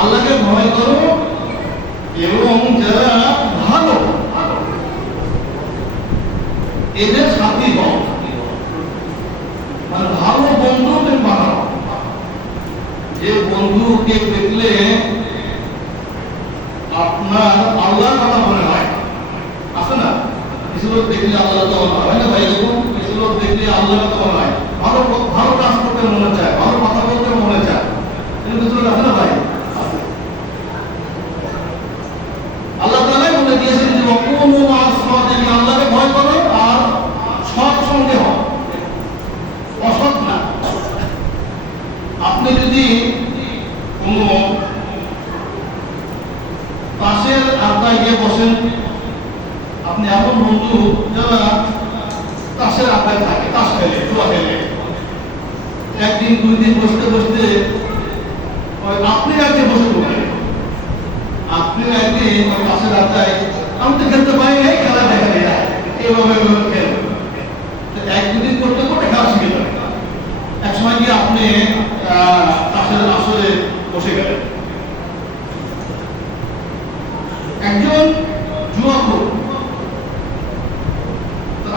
আল্লাহকে ভয় করো এবং যারা ভালো, এদের সাথী হও মানে ভালো বন্ধু তুমি বানাও। যে বন্ধুকে দেখলে আপনার আল্লাহর কথা মনে হয়। আছে না? কিছু লোক দেখলে কথা মনে হয়। না ভাই? দেখুন কিছু লোক দেখলে আল্লাহর কথা মনে হয়। ভালো ভালো কাজ করতে মনে চায়। ভালো কথা বলতে মনে চায় কিন্তু কিছু লোক আছে না ভাই আছে। আল্লাহ তাআলাই বলে দিয়েছেন যে ওকুনু মা'আস-সাদিকিন আল্লাহকে ভয় করো আর সৎ সঙ্গে হও অসৎ না আপনি যদি কোনো পাশের বসেন আপনি এমন বন্ধু, যারা তাসের আড্ডায় থাকে, তাস খেলে জুয়া খেলে, একদিন দুই দিন বসতে বসতে আপনি একদিন বসে পড়লেন আপনি একদিন ওই পাশের আড্ডায়, আমি তো খেলতে পারি নাই, খেলা দেখা যায় এইভাবে খেল এক, দুদিন করতে করতে খেলা শিখে যাবে এক সময় গিয়ে আপনি তাসের আসরে বসে গেলেন। একজন যুবক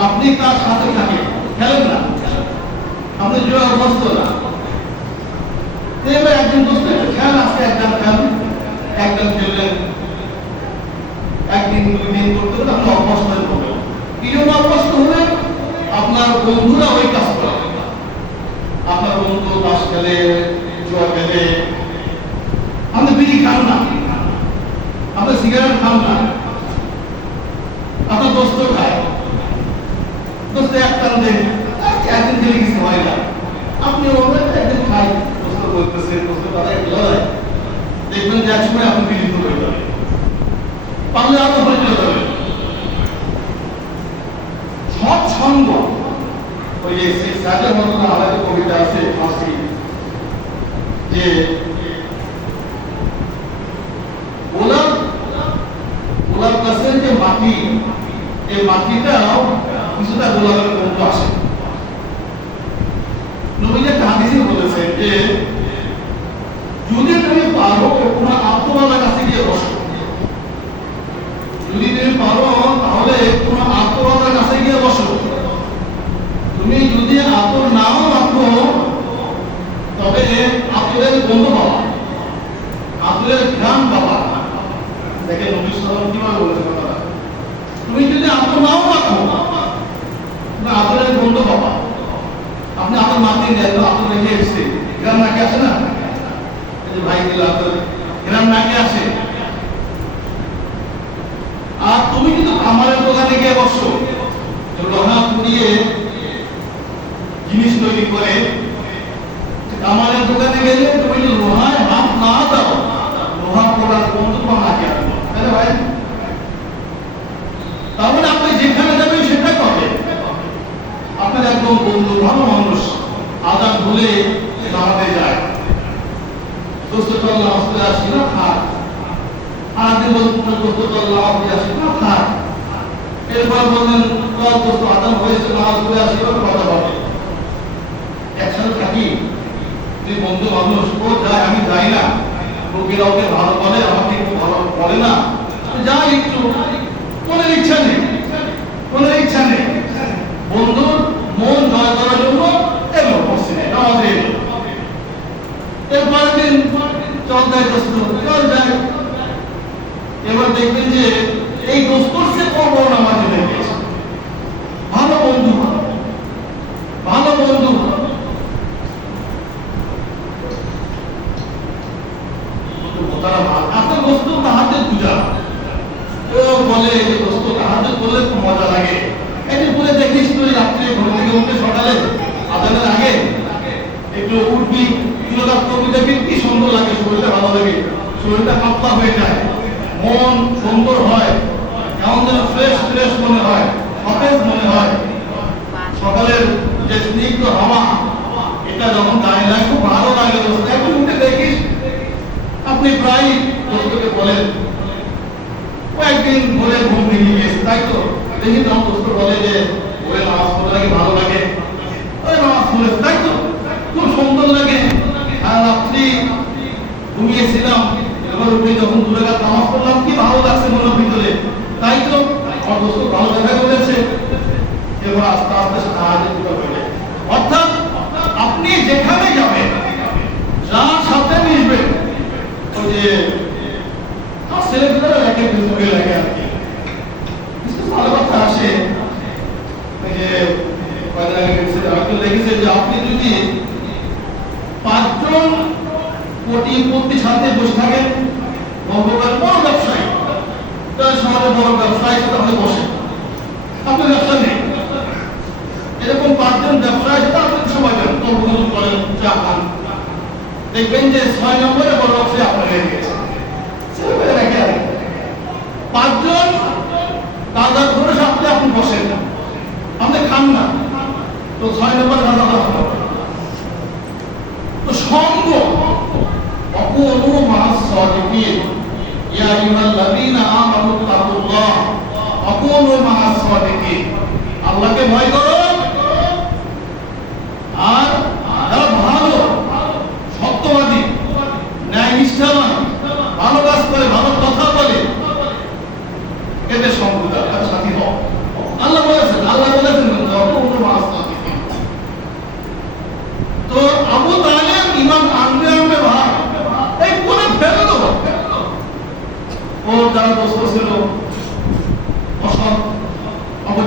আপনি তার সাথে থাকেন। খেলেন না? আপনি জুয়া অভ্যস্ত না। এবার একজন দোস্ত একটু আজকে একদম খেয়াল একদম খেললেন। একদিন দুই দিন করতে করতে আপনি অভ্যস্ত হয়ে পড়লেন। কি অভ্যস্ত হলেন? আপনার বন্ধুরা ওই কাজ করে। আপনার বন্ধু তাস খেলে, জুয়া খেলে। আপনি বিড়ি খান না। আপনি সিগারেট খান না। আপনার খায় এক টান দেন একদিন খেলে কিছু হয় না। আপনি একদিন খাই। কবিতা আছে, ফাঁসি। যে গোলাপ যে মাটি এই মাটিটাও কিছুটা গোলাপের গন্ধ আসে যদি তুমি পারো কোনো আত্মওয়ালার কাছে গিয়ে বসো যদি তুমি পারো তাহলে কোনো আত্মওয়ালার কাছে গিয়ে বসো তুমি যদি আতর নাও রাখো তবে আতরের গন্ধ পাবা আতরের ঘ্রাণ পাবা দেখে নবী সাল্লাম কীভাবে বলেছে কথাটা তুমি যদি আতর নাও রাখো না আতরের গন্ধ পাবা আপনি আর তুমি কিন্তু খামারের দোকানে গিয়ে বসো। লোহা পুড়িয়ে জিনিস তৈরি করে খামারের দোকানে গেলে তুমি লোহায় হাত না দাও লোহা পোড়ার বন্ধু পাওয়া না কেন তাই না ভাই তার মানে আপনি যেখানে যাবেন সেটা কবে আপনার একদম বন্ধু ভালো মানুষ আজাদ ভুলে নামাতে যায় দোস্ত চল্লাহ আসতে আসি না থাক আর দিন বলতে দোস্ত চল্লাহ আসতে আসি না থাক এরপর বললেন চল দোস্ত আদান হয়েছে নামাজ পড়ে আসি এবার কথা বলে একসাথে থাকি তুই বন্ধু মানুষ ও যায় আমি যাই না লোকেরা ওকে ভালো বলে আমাকে একটু ভালো বলে না যাই একটু মনের ইচ্ছা নেই মনের ইচ্ছা নেই বন্ধুর মন জয় করার জন্য এলো মসজিদে নামাজে এলো এরপর দিন চল যায় দোস্ত চল যায় এবার দেখবেন যে এই দোস্তর সে বড় বড় নামাজে হয়ে গেছে ভালো বন্ধু ভালো বন্ধু আপনার বস্তু তাহাতে পূজা ও বলে যে বস্তু তাহাতে করলে খুব মজা লাগে এই যে বলে দেখিস তুই রাত্রে ঘুম থেকে উঠে সকালে আদানের আগে একটু উঠবি তিলকাপ করবি দেখবি কি সুন্দর লাগে শরীরটা ভালো লাগে শরীরটা পাতলা হয়ে যায় মন সুন্দর হয় কেমন যেন ফ্রেশ ফ্রেশ মনে হয় সতেজ মনে হয় সকালের যে স্নিগ্ধ হাওয়া এটা যখন গায়ে লাগে খুব ভালো লাগে দোস্ত একটু উঠে দেখিস আপনি প্রায় দোস্তকে বলেন ও একদিন ভোরে ঘুম ভেঙে গিয়েছে তাই তো দেখি তো আমার দোস্ত বলে যে ভোরে নামাজ পড়তে লাগে ভালো লাগে ওই নামাজ পড়েছে তাই তো? খুব সুন্দর লাগে। আর রাত্রি ঘুমিয়েছিলাম, এবার উঠে যখন দূরে গাছ নামাজ পড়লাম কি ভালো লাগছে মনের ভিতরে। তাই তো? আমার দোস্ত ভালো দেখা বলেছে। এবার আস্তে আস্তে সাহায্য হবে অর্থাৎ আপনি যেখানে যাবেন, যার সাথে মিশবেন ওই যে আমার ছেলেগুলো লাগে ভিতরে লাগে আর কি। ভালো কথা আসে। ওই যে কয়দিন আগে লিখেছে আমাকে যে আপনি যদি পাঁচজন কোটিপতির সাথে বসে থাকেন ভগবান বড় ব্যবসায়ী তার সমাজে বড় ব্যবসায়ী সাথে আপনি বসেন। আপনার ব্যবসা নেই। এরকম পাঁচজন ব্যবসায়ী সাথে আপনি সময় দেন তর্ক করেন চা খান দেখবেন যে ছয় নম্বরে বড়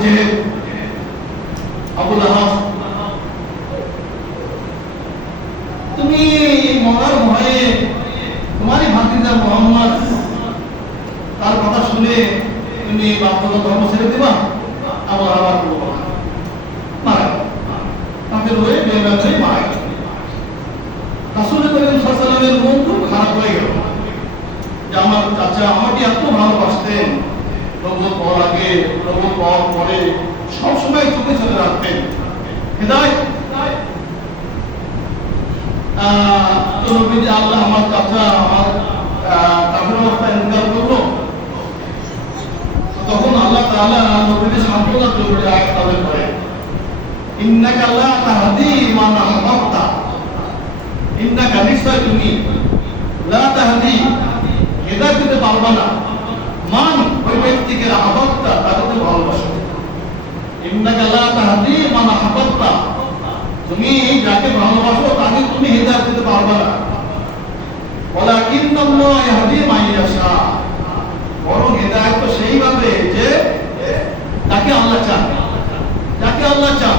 porque ইন্নাকা লা মান আহবাবতা ইন্নাকা নিশ্চয় তুমি। লা তাহদি, হেদায়েত দিতে পারবা না। মান, ওই ব্যক্তিকে আহবাবতা তাকে ভালোবাসো। ইন্নাকা লা তাহদি মান আহবাবতা তুমি যাকে ভালোবাসো, তাকে তুমি হেদায়েত দিতে পারবা না। ওয়ালাকিন্নাল্লাহ ইয়াহদি মান ইয়াশা। বরং হেদায়েত তো সেইভাবে যে তাকে আল্লাহ চান। যাকে আল্লাহ চান।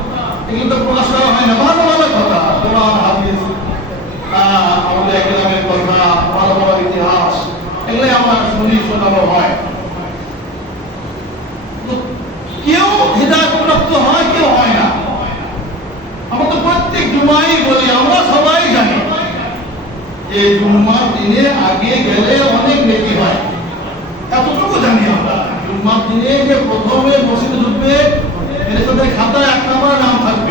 এগুলো তো প্রকাশ করা হয় না। ভালো ভালো কথা। কোরআন, হাদিস আমাদের একরামের কথা, ভালো ভালো ইতিহাস, এগুলোই আমার শুনি, শোনানো হয়। কেউ হৃদয় প্রাপ্ত হয়, কেউ হয় না। আমরা তো প্রত্যেক জুমাই বলি, আমরা সবাই জানি যে জুম্মার দিনে আগে গেলে অনেক নেকি হয়। এতটুকু জানি আমরা। জুম্মার দিনে যে প্রথমে মসজিদে ঢুকবে এর সাথে খাতায় এক নাম্বার নাম থাকবে।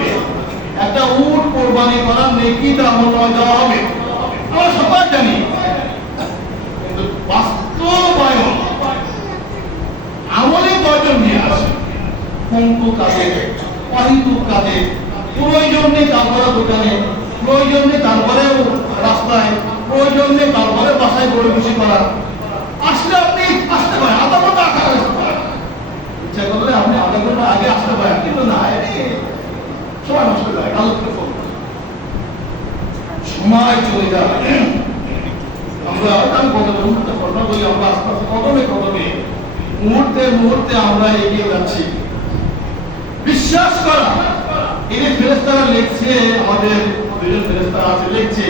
উট কোরবানি করার নেকি নামায় দেওয়া হবে। আমরা সবাই জানি বাস্তবায়ন আমলে কয়জন নিয়ে আসে? পঙ্কু কাজে? অহিতু কাজে। প্রয়োজন নেই তারপরে দোকানে, প্রয়োজন নেই তারপরে রাস্তায়, প্রয়োজন নেই তারপরে বাসায় গড়ে খুশি করা। আসলে আপনি আসতে পারেন, আধা ঘণ্টা আগে ইচ্ছা করলে আপনি আধা ঘণ্টা আগে আসতে পারেন, কিন্তু না নষ্ট সময় চলে যাবে আমরা আমি কত মুহূর্তে কথা বলি আমরা আস্তে আস্তে কদমে কদমে মুহূর্তে মুহূর্তে আমরা এগিয়ে যাচ্ছি বিশ্বাস করা এই ফেরেস্তারা লিখছে আমাদের দুজন ফেরেস্তারা আছে লিখছে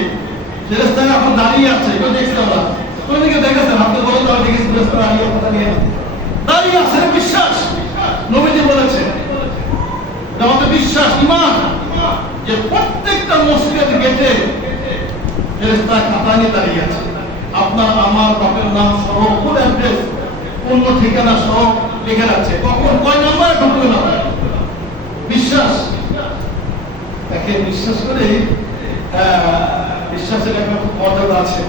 ফেরেস্তারা এখন দাঁড়িয়ে আছে কেউ দেখছে আমরা কোন দিকে দেখেছেন আপনি বলেন তো দেখেছি ফেরেস্তারা কথা নিয়ে দাঁড়িয়ে আছে বিশ্বাস। নবীজি বলেছেন বিশ্বাস ইমান যে প্রত্যেকটা মসজিদের গেটে ফেরেস্তা খাতা দাঁড়িয়ে আছে আপনার আমার বাপের নাম সহ ঠিকানা সহ লিখে রাখছে কখন কয় নাম্বারে ঢুকবে না বিশ্বাস তাকে বিশ্বাস করে বিশ্বাসের একটা মর্যাদা আছে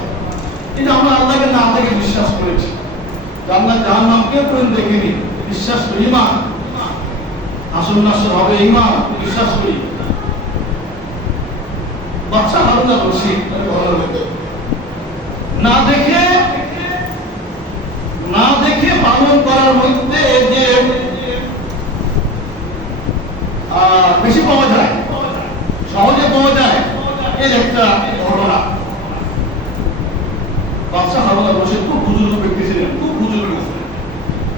কিন্তু আমরা আল্লাহকে না থেকে বিশ্বাস করেছি আল্লাহ যার নাম কেউ করে দেখিনি বিশ্বাস ইমান না দেখে না দেখে পালন করার মধ্যে যে বেশি পাওয়া যায়, সহজে পাওয়া যায়, এর একটা ঘটনা বাদশা হারুনা রশিদ খুব বুজুর্গ ব্যক্তি ছিলেন খুব বুজুর্গ ছিলেন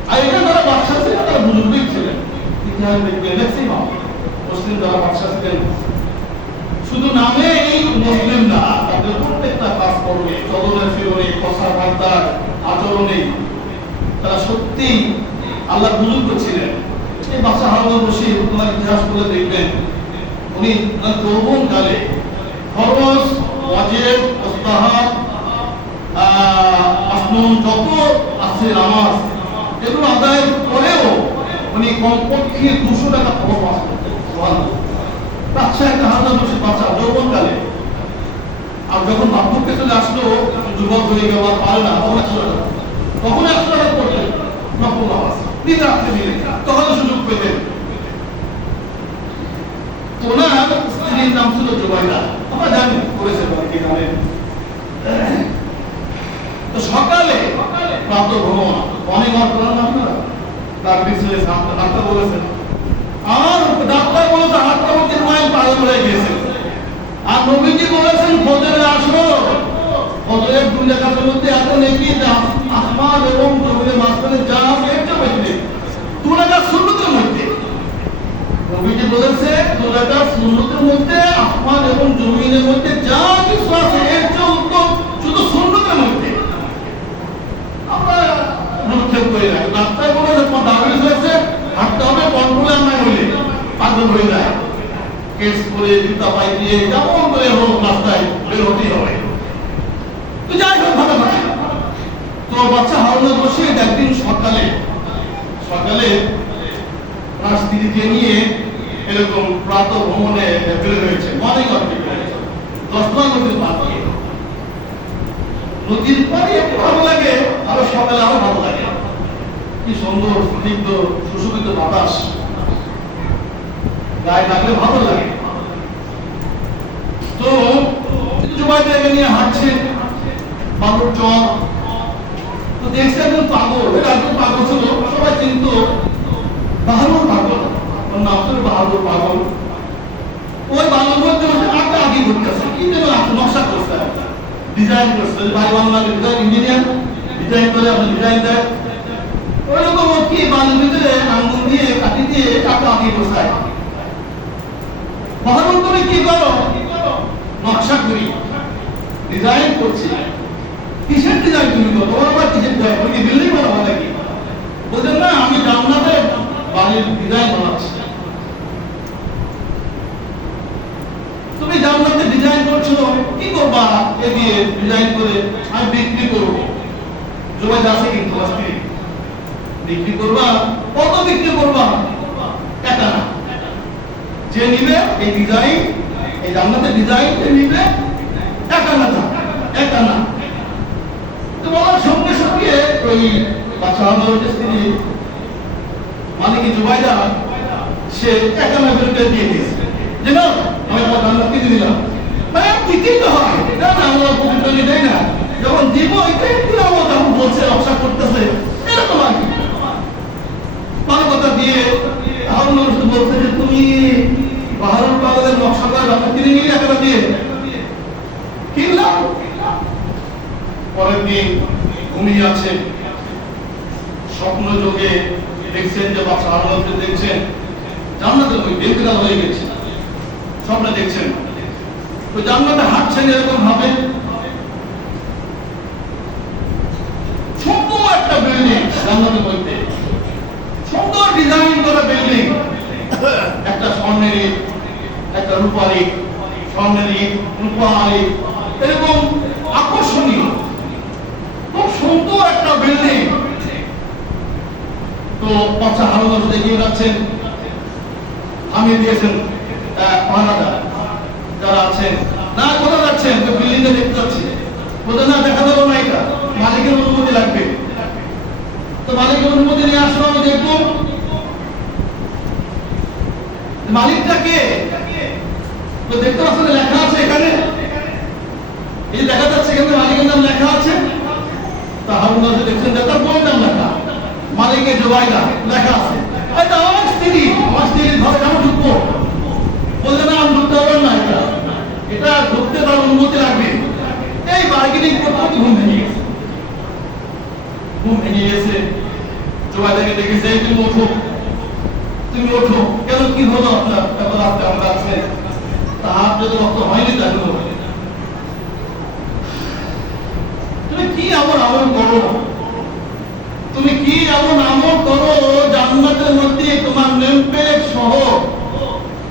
আর এটা যারা বাদশা ছিলেন তারা বুজুর্গই ছিলেন ইতিহাস দেখবেন ম্যাক্সিমাম মুসলিম যারা বাদশা ছিলেন শুধু নামে এই মুসলিম না, তাদের প্রত্যেকটা কাজ করবে। চলনের ফিরনে কথাবার্তার আচরণে। তারা সত্যি আল্লাহ বুজুর্গ ছিলেন এই বাদশা হারুনা রশিদ ওনার ইতিহাস করে দেখবেন, উনি ওনার যৌবন কালে ফরজ, ওয়াজিব মুস্তাহাব আসনুন যত আছে নামাজ, এগুলো আদায়ের পরেও উনি কমপক্ষে দুশো টাকা খবর পাস করতেন। বাচ্চা একটা হাজার বছর বাচ্চা যৌবন কালে আর যখন বাপুরকে চলে আসলো, যুবক হয়ে গেল, আর পারে না, তখন একশো টাকা তখন একশো টাকা করলেন নকল তখন সুযোগ ওনার স্ত্রীর নাম ছিল জুবাইদা। আমরা জানি জানেন। তো সকালে প্রাত ভ্রমণ অনেক মাস করার না আপনারা তার পিছনে ডাক্তার বলেছেন আর ডাক্তার বলেছে আটটা মধ্যে মাইল পার হয়ে গেছে আর নবীজি বলেছেন, ফজরে আসো। ফজরের দুই জায়গার মধ্যে এত নেকি যে আসমান এবং জমিনের মাঝখানে যা আছে বেশি নেই দু টাকা সুন্নতের মধ্যে। নবীজি বলেছে, দু টাকা সুন্নতের মধ্যে, আসমান এবং জমিনের মধ্যে যা কিছু আছে এর চেয়ে উত্তম শুধু সুন্নতের মধ্যে। আমরা ভ্রুক্ষেপ করি না ডাক্তার বলে যে তোমার ডায়াবেটিস হয়েছে হাঁটতে হবে কন্ট্রোলে না হইলে এরকম প্রাত ভ্রমণে বের হয়েছে। পানি একটু ভালো লাগে আরও সকালে আরও ভালো লাগে। কি সুন্দর সুশোভিত বাতাস। গায়ে লাগলে ভালো লাগে। তো জুবাইদাকে নিয়ে হাঁটছে বাবুর চর তো দেখছে একজন পাগল, এটা একজন পাগল ছিল, সবাই চিনত। বাহাদুর পাগল, ওর নাম ছিল বাহাদুর পাগল। ওই বাংলার মধ্যে বসে আগে আগে ঘুরতেছে কি যেন নকশা করছে। ডিজাইন করছে ভাই বাংলা ইঞ্জিনিয়ার, ডিজাইন করে আপনি ডিজাইন দেয়। ওইরকম ও কি বাংলার ভিতরে আঙ্গুল দিয়ে কাটি দিয়ে টাকা আগে বসায়। বাহাদুর তুমি কি করো নকশা করি। ডিজাইন করছি। কিসের ডিজাইন তুমি করো আবার কিসের ডিজাইন তুমি বিল্ডিং বানাবো নাকি? বলছেন না, আমি জান্নাতে বাড়ির ডিজাইন বানাচ্ছি। তুমি জান্নাতে ডিজাইন করছ, কি করবা? এ দিয়ে ডিজাইন করে আমি বিক্রি করব। জোবাইদ আছে কিন্তু বিক্রি করবা, কত বিক্রি করবা? একা না। যে নিবে এই ডিজাইন এই জান্নাতের ডিজাইন যে নিবে, একা না একা না। তো বলার সঙ্গে সঙ্গে ওই বাচ্চা আমার স্ত্রী মানে কি জুবাইদা, সে একা না বিরুদ্ধে দিয়ে দিয়েছে। যে না, আমি আমার জান্নাত কিনে দিলাম। মানে তো হয়। না না, আমরা না। যখন দিব দিলাম ও তখন বলছে নকশা করতেছে। এরকম আর কি। কথা দিয়ে হারুন রশিদ বলছে যে, তুমি বাহারুল পাগলের নকশা করে রাখা কিনে নিয়ে একটা দিয়ে। কিনলাম। পরের দিন ঘুমিয়ে আছে। স্বপ্ন যোগে দেখছেন যে বাচ্চা আনন্দ দেখছেন। জান্নাতের ওই বেদনা হয়ে গেছে। স্বপ্নে দেখছেন। তো জান্নাতে হাঁটছেন এরকম ভাবে। ছোট একটা বিল্ডিং জান্নাতের মধ্যে সুন্দর ডিজাইন করা বিল্ডিং একটা স্বর্ণের ইট, একটা রূপার ইট, স্বর্ণের ইট, এরকম আকর্ষণীয়। খুব সুন্দর একটা বিল্ডিং তো বাচ্চা হারুন রশিদ এগিয়ে যাচ্ছেন। থামিয়ে দিয়েছেন আহ, যারা আছেন। না কোথাও যাচ্ছেন? তো বিল্ডিংয়ে দেখতে যাচ্ছি। বলতে না দেখা দেবো না এটা। মালিকের অনুমতি লাগবে। তো মালিকের অনুমতি নিয়ে আসলো আমি দেখব। মালিকটা কে? তো দেখতে পাচ্ছেন লেখা আছে এখানে। এই যে দেখা যাচ্ছে এখানে মালিকের নাম লেখা আছে। তা হারুন রশিদ দেখছেন তার বউয়ের নাম লেখা। মালিকের জোবাইদা লেখা আছে। এটা আমার স্ত্রী আমার স্ত্রীর ঘরে কেমন ঢুকবো বলছে না আমি ঢুকতে পারবেন না এটা এটা ঢুকতে তার অনুমতি লাগবে এই বার্গেনিং করতে করতে ঘুম ভেঙে গেছে ঘুম ভেঙে গেছে জোবাইদাকে দেখেছে এই তুমি ওঠো তুমি ওঠো কেন কি হলো আপনার তারপর আপনি আমরা আছেন তা হাত যদি রক্ত হয়নি তাহলে তুমি কি এমন আমল করো তুমি কি এমন আমল করো জান্নাতের মধ্যে তোমার নেম প্লেট সহ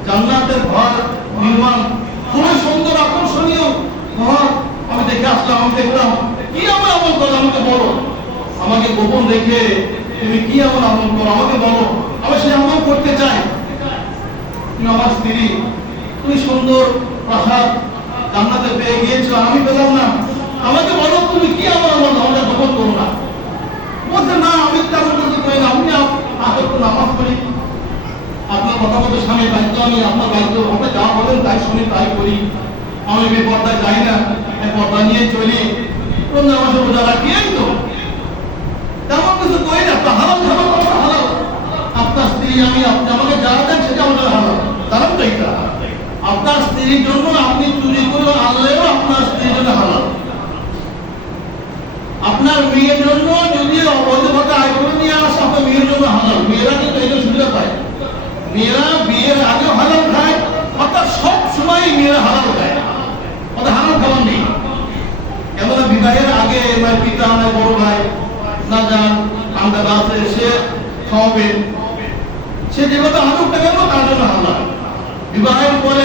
জান্নাতের ঘর নির্মাণ খুবই সুন্দর আকর্ষণীয় ঘর আমি দেখে আসলাম আমি দেখলাম কি এমন আমল করো আমাকে বলো আমাকে গোপন রেখে তুমি কি এমন আমল করো আমাকে বলো আমি সেই আমল করতে চাই তুমি আমার স্ত্রী তুমি সুন্দর প্রাসাদ জান্নাতে পেয়ে গিয়েছো আমি পেলাম না। আমাকে বলো, তুমি কি আমার আমল আমাকে গোপন করো না। বলছে, না, আমি তেমন কিছু করি না। আমি আসল নামাজ পড়ি। আপনার কথা মতো স্বামী দায়িত্ব, আমি আপনার দায়িত্ব। আপনি যা বলেন তাই শুনি, তাই করি। আমি বেপর্দায় যাই না। পর্দা নিয়ে চলি। কোন নামাজে রোজা রাখি তো। তেমন কিছু করি না। হারাম হারাম আপনার স্ত্রী, আমি, আপনি আমাকে যা দেন, সেটা আমাদের হারাম তারাও তো এটা আপনার স্ত্রীর জন্য আপনি চুরি করে আনলেও আপনার স্ত্রীর জন্য হারাম আপনার মেয়ের জন্য যদি অবৈধভাবে আয় করে নিয়ে আসে, আপনার মেয়ের জন্য হালাল। মেয়েরা কিন্তু এটা সুবিধা পায়। মেয়েরা বিয়ের আগে হালাল খায়, অর্থাৎ সব সময় মেয়েরা হালাল খায়। অর্থাৎ হালাল খাবার নেই। কেননা বিবাহের আগে আমার পিতা আমার বড় ভাই না যান আমরা আছে সে খাওয়াবে। সে যেভাবে আনুক না কেন তার জন্য হালাল। বিবাহের পরে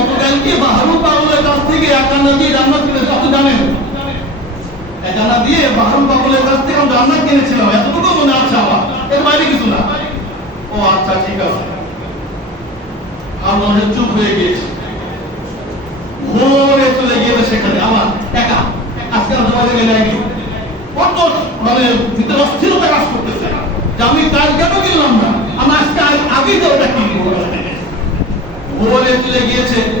গতকালকে বাহারুল পাগলের কাছ থেকে একান্না দিয়ে জান্নাত কিনেছি, আপনি জানেন? দিয়ে বাহারুল পাগলের কাছ থেকে আমি জান্নাত কিনেছিলাম, এতটুকু মনে আছে আমার? এর বাইরে কিছু না। ও আচ্ছা ঠিক আছে। আমার চুপ হয়ে ভোরে চলে সেখানে, আমার একা। আজকে যায়নি কত মানে ভিতরে অস্থিরতা কাজ করতেছে। যে আমি কাল কেন কিনলাম না? আমি আজকে আগে- ওটা কিনবো। ভোরে চলে গিয়েছে।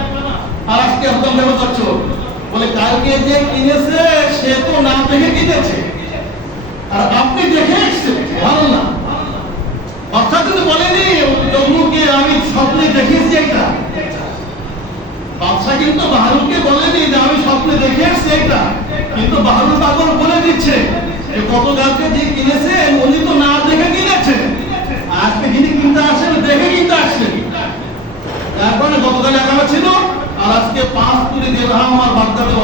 আজকে একদম ভেবে যাচ্ছ বলে, কালকে যে কিনেছে, সে তো না দেখে কিনেছে। আর আপনি দেখে এসছেন ভালো না। বাচ্চা কিন্তু বলেনি জম্মুকে আমি স্বপ্নে দেখেছি এটা বাদশা কিন্তু বাহারুলকে বলেনি যে, আমি স্বপ্নে দেখে এসছি এটা কিন্তু বাহারুল পাগল বলে দিচ্ছে যে কত গাছকে যে কিনেছে, উনি তো না দেখে কিনেছে। আজকে যিনি কিনতে আসেন, দেখে কিনতে আসছেন তারপরে গতকাল এগারো ছিল। আর আজকে পাঁচ কোটি আমার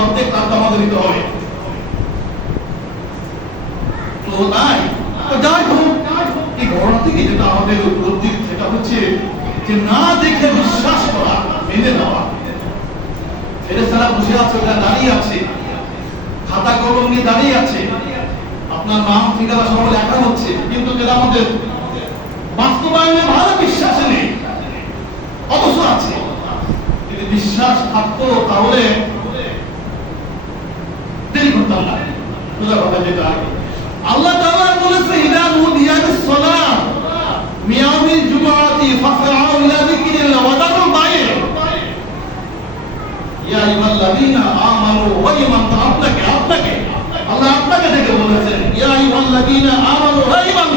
অর্ধেক টাকা দিতে হবে। তো যাই হোক, এই ঘটনা থেকে যেটা আমাদের উপলব্ধি, সেটা হচ্ছে যে না দেখে বিশ্বাস করা, মেনে নেওয়া। ফেরেস্তারা বসে আছে, ওরা দাঁড়িয়ে আছে। খাতা কলম নিয়ে দাঁড়িয়ে আছে। আপনার নাম, ঠিকানা সব লেখা হচ্ছে, কিন্তু যেটা আমাদের বাস্তবায়নে ভালো বিশ্বাস নেই, অবশ্য আছে। বিশ্বাস থাকতো তাহলে দেরি করতাম না। বুঝা কথা যেটা। আল্লাহ তাআলা বলেছে ইলা নুদিয়া বিসসালাহ মিয়াউমিল জুমআতি ফাসআউ ইলা যিকরিল্লাহ ওয়া দারুল বাইর ইয়া আইয়ুহাল্লাযীনা আমানু ওয়া ইমান আপনাকে আপনাকে। আল্লাহ আপনাকে ডেকে বলেছেন, ইয়া আইয়ুহাল্লাযীনা আমানু ওয়া ইমান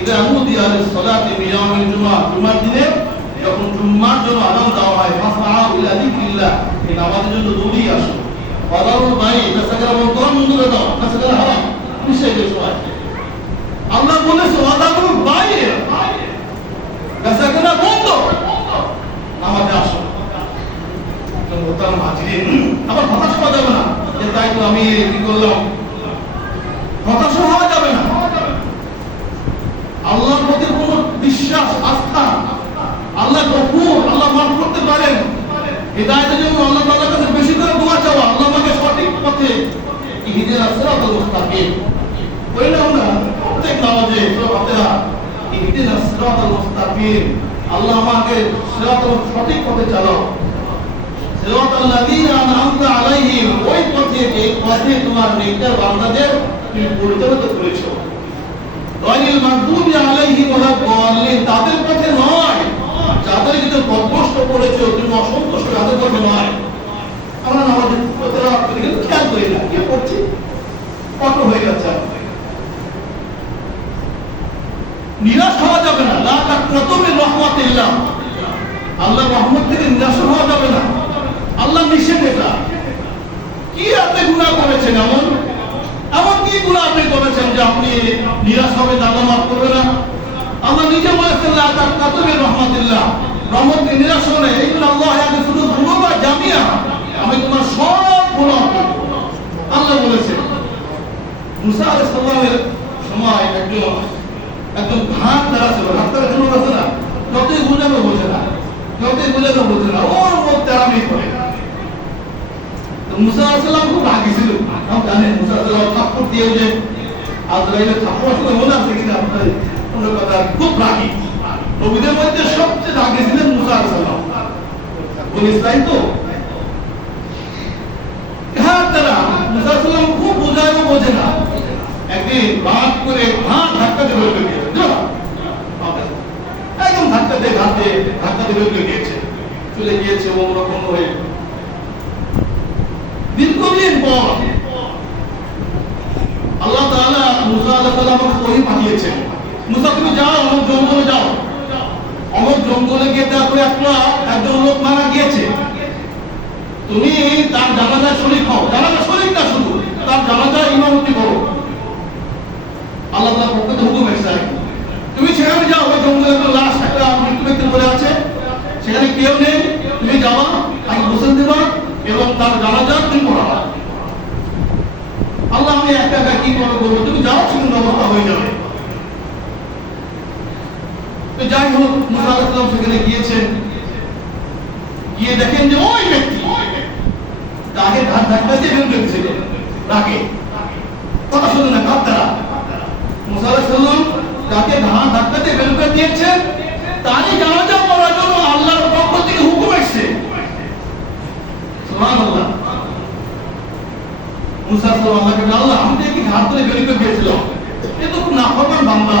ইলা নুদিয়া বিসসালাহ মিয়াউমিল জুমআ, জুমার দিনে যখন জুম্মার জন্য আযান দেওয়া হয় এই নামাজের জন্য দৌড়িয়ে আসো। নামাজে আসো। না। তাই তো আমি কি করলাম হতাশ হওয়া যাবে না আল্লাহর প্রতি কোন বিশ্বাস আস্থা আল্লাহ গফুর আল্লাহ মাফ করতে পারেন হিদায়াতের জন্য আল্লাহ তাআলার কাছে বেশি করে দোয়া চাওয়া আল্লাহ আমাকে সঠিক পথে ইহদিনা সিরাতাল মুস্তাকিম বলি না আমরা প্রত্যেক নামাজে সূরা ফাতিহা ইহদিনা সিরাতাল মুস্তাকিম আল্লাহ আমাকে সিরাতাল সঠিক পথে চালাও সিরাতাল লাযীনা আনআমতা আলাইহিম ওই পথে যে পথে তোমার নেককার বান্দাদের তুমি পরিচালিত করেছ গায়রিল মাগদুবি আলাইহিম ওয়ালা দাল্লিন তাদের পথে নয় যাদের কিন্তু পথভ্রষ্ট করেছ তুমি আমরা না, কি না। রহমত না। আপনি গুনাহ করেছেন এমন? এমন কি গুনাহ আপনি করেছেন যে আপনি নিরাশ হবে আল্লাহ মাফ করবে না? আল্লাহ নিজে বলেছেন, লা তাকনাতু মিন রাহমাতিল্লাহ রহমত থেকে এইগুলো আল্লাহ আগে শুধু গুনাহ জামিয়া। আমি তোমার সব গুনাহ আল্লাহ বলেছেন, মুসা আলাইহিস সময় একজন একদম ঘাট দ্বারা ছিল, ঘাট দ্বারা আছে না যতই বুঝাবে বোঝে না ওর মত তেরামি করে। মুসা আলাইহিস খুব রাগী ছিল। আপনি জানেন, মুসা আলাইহিস থাপ্পড় দিয়ে যে আজরাইলের থাপ্পড় আপনার কোনো কথা, খুব রাগী। নবীদের মধ্যে সবচেয়ে রাগী ছিলেন মুসা আলাইহিস সালাম বনি তো? দ্বারা মুসা আলাইহিস সালাম খুব বোঝায়ও বোঝে হয়ে। আল্লাহ মুসা তুমি যাও জঙ্গলে যাও। অমুক জঙ্গলে গিয়ে দেখো একটা একজন লোক মারা গিয়েছে। তুমি তার জানাজা শরীক হও জানাজা শরীক না শুধু, তার জানাজা ইমামতি করো। আল্লাহ তাআলার পক্ষ থেকে হুকুম এসেছে তুমি সেখানে যাও, ওই জঙ্গলে একটা লাশ একটা মৃত্যু ব্যক্তি পড়ে আছে। সেখানে কেউ নেই, তুমি যাবা, তাকে গোসল দেবা এবং তার জানাজা তুমি পড়াবা। আল্লাহ, আমি একা একা কি করে করব তুমি যাও সেখানে ব্যবস্থা হয়ে যাবে। তো যাই হোক, মুসা আলাইহিস সেখানে গিয়েছেন। গিয়ে দেখেন যে ওই ব্যক্তি তাকে ধার ধাক্কা দিয়ে বের করে দিয়েছিল রাগে। কথা শুনুন না কাপ তারা মুসা তাকে ধার ধাক্কা দিয়ে বের করে দিয়েছেন। তারই জানাজা পড়ার জন্য আল্লাহর পক্ষ থেকে হুকুম এসেছে। সুবহানাল্লাহ। মুসা সাল্লাল্লাহু আল্লাহ, আমি কি ঘাট ধরে বের করে দিয়েছিলাম? এ তো খুব নাফরমান বান্দা।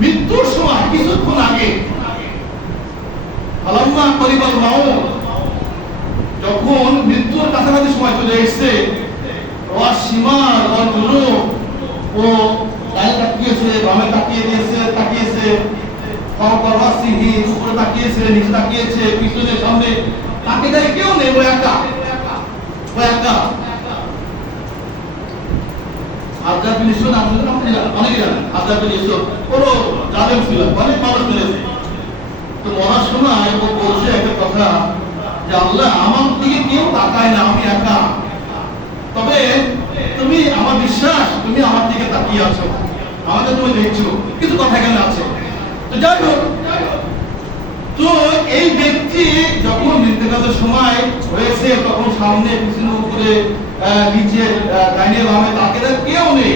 মৃত্যুর সময় কিছুক্ষণ আগে পরিবার মাও যখন মৃত্যুর কাছাকাছি সময় চলে এসছে সীমার ও তাকিয়েছে, বামে তাকিয়ে দিয়েছে, তাকিয়েছে তাকিয়েছে, নিচে তাকিয়েছে, পিছনে, সামনে তাকে কেউ নেই একা একা। তো আমার বিশ্বাস, তুমি আমার দিকে তাকিয়ে আছো, আমাকে তুমি দেখছ, কিছু কথা এখানে আছে। তো এই ব্যক্তি যখন ইন্তেকালের সময় হয়েছে, তখন সামনে পিছনে উপরে নিচে ডাইনে বামে তাকে কেউ নেই।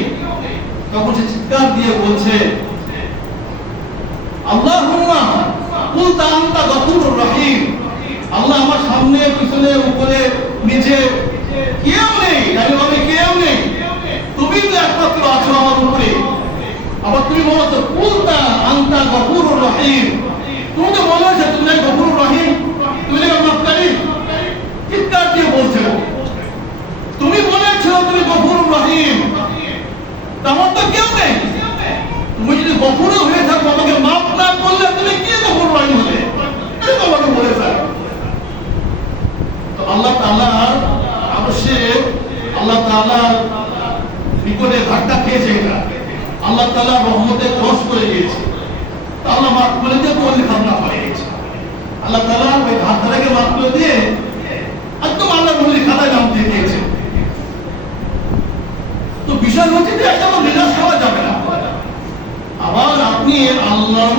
তখন সে চিৎকার দিয়ে বলছে, আল্লাহুম্মা, কুলতা আনতা গফুরুর রহিম। আল্লাহ আমার সামনে, পিছনে, উপরে, নিচে, কেউ নেই ডাইনে বামে কেউ নেই। তুমি তো একমাত্র আছো আমার উপরে। আবার তুমি বলছো কুলতা আনতা গফুরুর রহিম। তুমি তো মনে হচ্ছে তুমি গফুরুর রহিম। তুমি নাকি মাফকারী চিৎকার দিয়ে বলছে তুমি গফুর রহিম। তেমন তো কেউ নেই। তুমি যদি গফুরও হয়ে থাকো, আমাকে মাফ না করলে তুমি কি গফুর রহিম হলে? তোমাকে বলে তো আল্লাহ তালার আল্লাহ তালার বিপদে ঘাটটা খেয়েছে এটা। আল্লাহ তালা রহমতে করে গিয়েছে আল্লাহ মাফ করে দিয়ে হয়ে গেছে আল্লাহ তালা ওই ঘাটটাকে মাফ করে দিয়ে একদম আল্লাহ মুরলি খাতায় নাম দিয়ে দিয়েছে। বিষয় হচ্ছে যাবে না। আবার আপনি আল্লাহ